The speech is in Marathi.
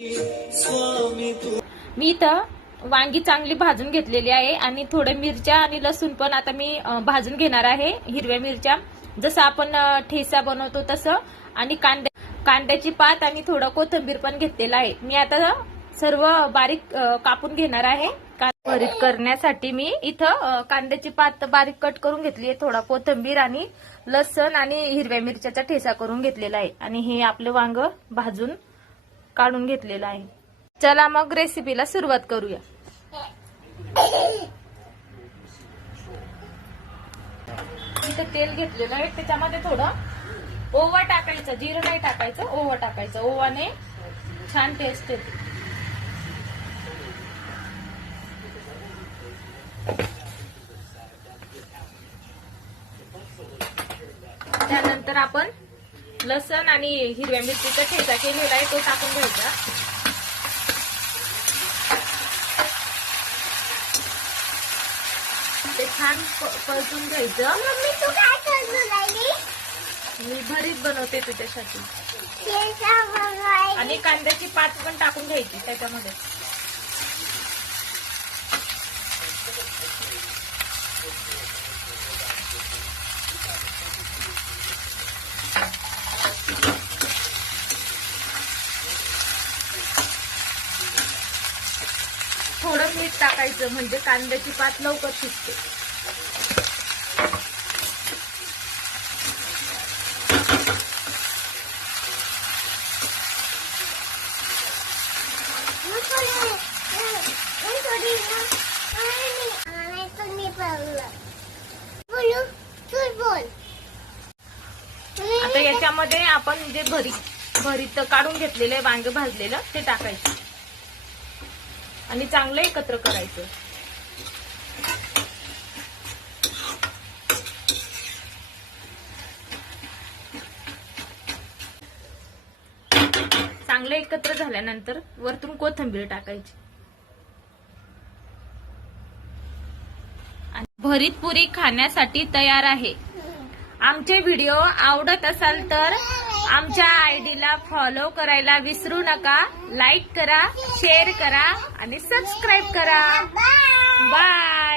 मी इथं वांगी चांगली भाजून घेतलेली आहे आणि थोडे मिरच्या आणि लसूण पण आता मी भाजून घेणार आहे, हिरव्या मिरच्या जसं आपण ठेचा बनवतो तसं, आणि कांद्याची पात आणि थोडं कोथिंबीर पण घेतलेलं आहे. मी आता सर्व बारीक कापून घेणार आहे. भरीत करण्यासाठी मी इथं कांद्याची पात बारीक कट करून घेतली आहे, थोडा कोथिंबीर आणि लसण आणि हिरव्या मिरच्याचा ठेचा करून घेतलेला आहे, आणि हे आपलं वांग भाजून काढून घेतलेलं आहे. चला मग रेसिपीला सुरुवात करूया. इथं तेल घेतलेलं आहे, त्याच्यामध्ये थोडं ओवा टाकायचं, जिरं नाही टाकायचं, ओवा टाकायचं. ओवाने छान टेस्ट येते. त्यानंतर आपण लसण आणि हिरव्या मिरचीचा ठेचा केलेला आहे तो टाकून घ्यायचा. ते छान परतून घ्यायचं. मम्मी तू काय करून राहिली? मी भरीत बनवते त्याच्यासाठी. आणि आणि कांद्याची पात पण टाकून घ्यायची त्याच्यामध्ये. थोडं मीठ टाकायचं म्हणजे कांद्याची पात लवकर शिजते. आता याच्यामध्ये आपण जे भरीत काढून घेतलेले वांग भाजलेलं ते टाकायचं आणि चांगलं एकत्र करायचं. चांगलं एकत्र झाल्यानंतर वरतून कोथिंबीर टाकायची. भरीत पुरी खाण्यासाठी तयार आहे. आमचे व्हिडिओ आवडत असाल तर आमच्या आयडीला फॉलो करायला विसरू नका. लाईक करा, शेअर करा आणि सबस्क्राईब करा. बाय.